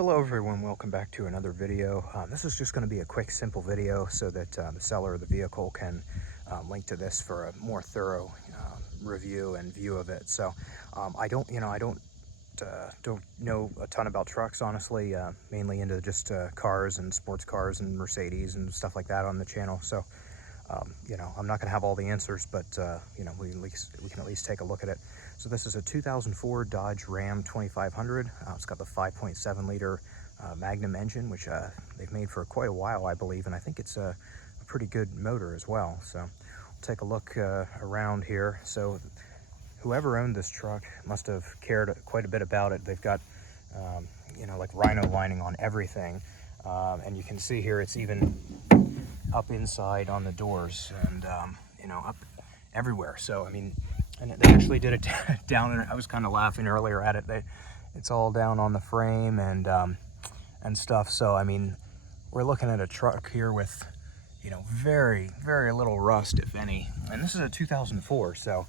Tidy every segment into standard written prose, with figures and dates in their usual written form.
Hello everyone, welcome back to another video. This is just going to be a quick, simple video so that the seller of the vehicle can link to this for a more thorough review and view of it. So I don't know a ton about trucks, honestly. Mainly into just cars and sports cars and Mercedes and stuff like that on the channel. So I'm not going to have all the answers, but we can at least take a look at it. So this is a 2004 Dodge Ram 2500. It's got the 5.7 liter Magnum engine, which they've made for quite a while, I believe, and I think it's a pretty good motor as well. So we'll take a look around here. So whoever owned this truck must have cared quite a bit about it. They've got like rhino lining on everything, and you can see here it's even up inside on the doors and up everywhere. So I mean, and they actually did it down, and I was kind of laughing earlier at it. It's all down on the frame and stuff. So I mean, we're looking at a truck here with very, very little rust, if any. And this is a 2004, so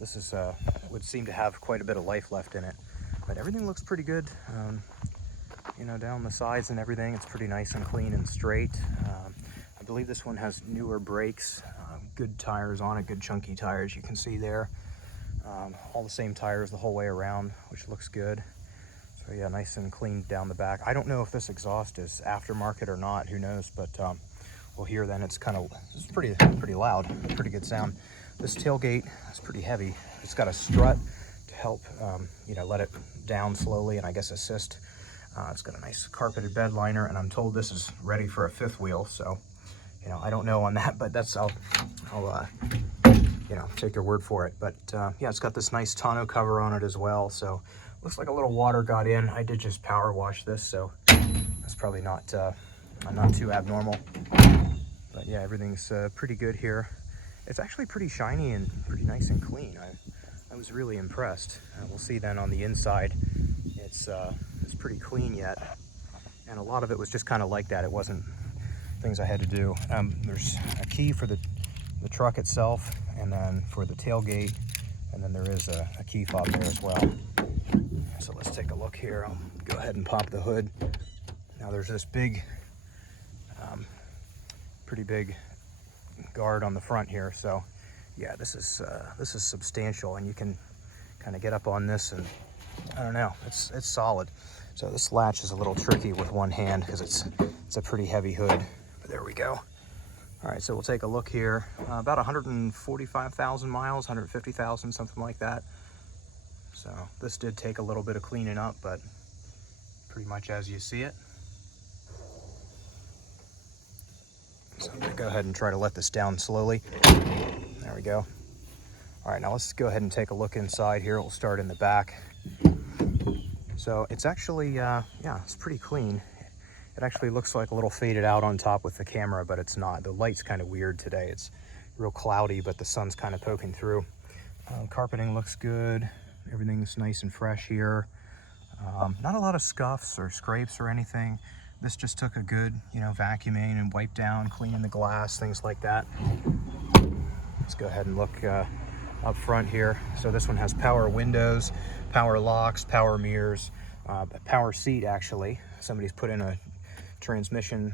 this is would seem to have quite a bit of life left in it. But everything looks pretty good. Down the sides and everything, it's pretty nice and clean and straight. I believe this one has newer brakes, good tires on it, good chunky tires, you can see there. All the same tires the whole way around, which looks good. So yeah, nice and clean down the back. I don't know if this exhaust is aftermarket or not, who knows, but we'll hear then. It's pretty loud, pretty good sound. This tailgate is pretty heavy. It's got a strut to help let it down slowly and I guess assist. It's got a nice carpeted bed liner, and I'm told this is ready for a fifth wheel. So I don't know on that, but I'll take your word for it. But yeah, it's got this nice tonneau cover on it as well. So looks like a little water got in. I did just power wash this, so that's probably not too abnormal. But yeah, everything's pretty good here. It's actually pretty shiny and pretty nice and clean. I was really impressed. We'll see then on the inside. It's pretty clean yet, and a lot of it was just kind of like that. It wasn't things I had to do. There's a key for the truck itself, and then for the tailgate, and then there is a key fob there as well. So let's take a look here. I'll go ahead and pop the hood. Now there's this big, pretty big guard on the front here. So yeah, this is substantial, and you can kind of get up on this, and I don't know, it's solid. So this latch is a little tricky with one hand because it's a pretty heavy hood, but there we go. All right, so we'll take a look here. About 145,000 miles, 150,000, something like that. So this did take a little bit of cleaning up, but pretty much as you see it. So I'm gonna go ahead and try to let this down slowly. There we go. All right, now let's go ahead and take a look inside here. We'll start in the back. So it's actually, yeah, it's pretty clean. It actually looks like a little faded out on top with the camera, but it's not. The light's kind of weird today. It's real cloudy, but the sun's kind of poking through. Carpeting looks good. Everything's nice and fresh here. Not a lot of scuffs or scrapes or anything. This just took a good, vacuuming and wipe down, cleaning the glass, things like that. Let's go ahead and look up front here. So this one has power windows, power locks, power mirrors, power seat actually. Somebody's put in a transmission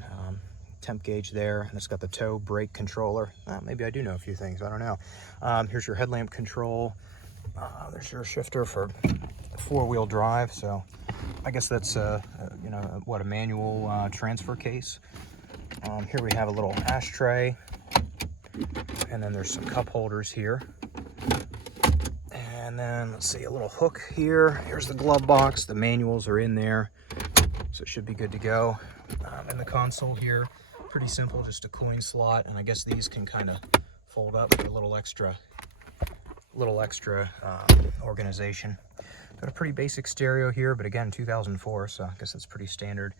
temp gauge there, and it's got the tow brake controller. Maybe I do know a few things, I don't know. Here's your headlamp control. There's your shifter for four-wheel drive. So I guess that's a manual transfer case. Here we have a little ashtray, and then there's some cup holders here. And then let's see, a little hook here. Here's the glove box. The manuals are in there, so it should be good to go. And the console here, pretty simple, just a coin slot. And I guess these can kind of fold up for a little extra organization. Got a pretty basic stereo here, but again, 2004, so I guess that's pretty standard.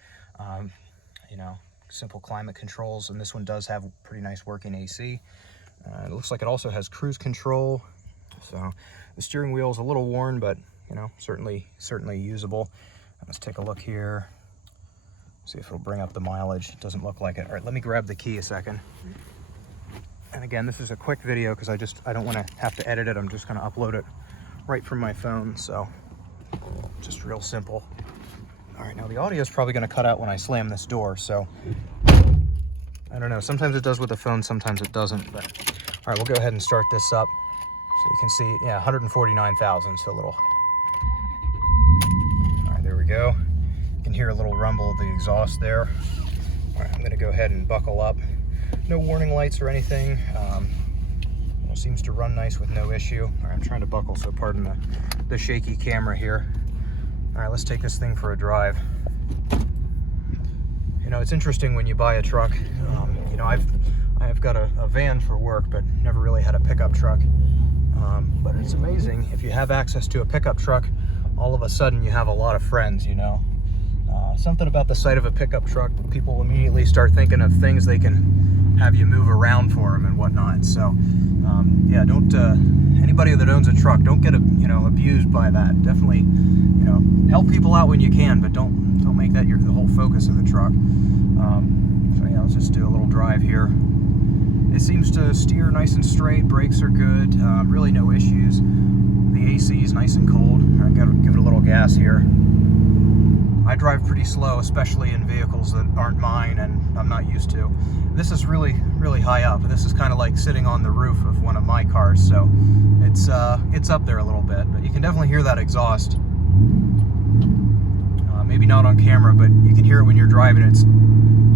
Simple climate controls, and this one does have pretty nice working AC. It looks like it also has cruise control. So the steering wheel is a little worn, but certainly usable. Let's take a look here, see if it'll bring up the mileage. It doesn't look like it. All right, let me grab the key a second. And again, this is a quick video because I don't want to have to edit it. I'm just going to upload it right from my phone, so just real simple. All right, now the audio is probably going to cut out when I slam this door, so I don't know. Sometimes it does with the phone, sometimes it doesn't. But all right, we'll go ahead and start this up so you can see. Yeah, 149,000, so a little. All right, there we go. You can hear a little rumble of the exhaust there. All right, I'm going to go ahead and buckle up. No warning lights or anything. Well, seems to run nice with no issue. All right, I'm trying to buckle, so pardon the shaky camera here. All right, let's take this thing for a drive. You know, it's interesting when you buy a truck. You know, I've got a van for work, but never really had a pickup truck. But it's amazing, if you have access to a pickup truck, all of a sudden you have a lot of friends, you know. Something about the sight of a pickup truck, people immediately start thinking of things they can have you move around for them and whatnot. So, yeah, don't, anybody that owns a truck, don't get, abused by that. Definitely, you know, help people out when you can, but don't make that the whole focus of the truck. So yeah, let's just do a little drive here. It seems to steer nice and straight, brakes are good, really no issues. The AC is nice and cold. I gotta give it a little gas here. I drive pretty slow, especially in vehicles that aren't mine and I'm not used to. This is really, really high up. This is kind of like sitting on the roof of one of my cars, so it's up there a little bit, but you can definitely hear that exhaust. Maybe not on camera, but you can hear it when you're driving. It's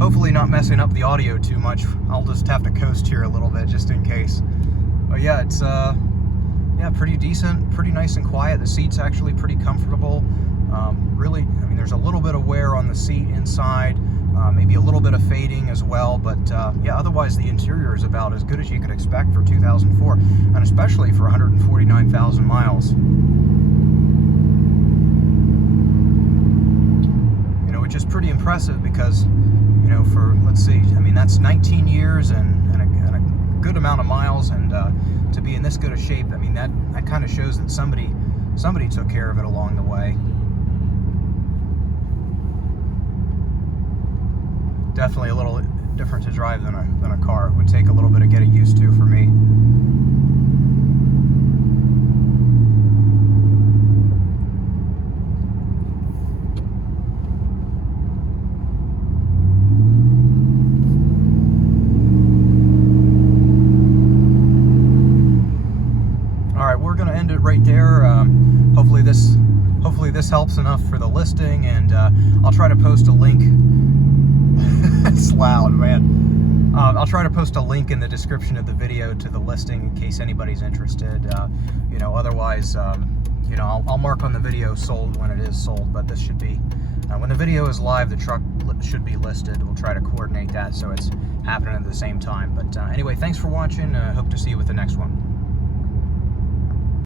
hopefully not messing up the audio too much. I'll just have to coast here a little bit just in case. But yeah, it's yeah, pretty decent, pretty nice and quiet. The seat's actually pretty comfortable. Really, I mean, there's a little bit of wear on the seat inside, maybe a little bit of fading as well, but yeah, otherwise the interior is about as good as you could expect for 2004, and especially for 149,000 miles. You know, which is pretty impressive because, you know, for, let's see, I mean, that's 19 years and a good amount of miles, and to be in this good a shape, I mean, that kind of shows that somebody took care of it along the way. Definitely a little different to drive than a car. It would take a little bit of getting used to for me. All right, we're gonna end it right there. Hopefully this helps enough for the listing, and I'll try to post a link. It's loud, man. I'll try to post a link in the description of the video to the listing in case anybody's interested. You know, otherwise, you know, I'll mark on the video sold when it is sold, but this should be, when the video is live, the truck should be listed. We'll try to coordinate that so it's happening at the same time. But anyway, thanks for watching. Hope to see you with the next one.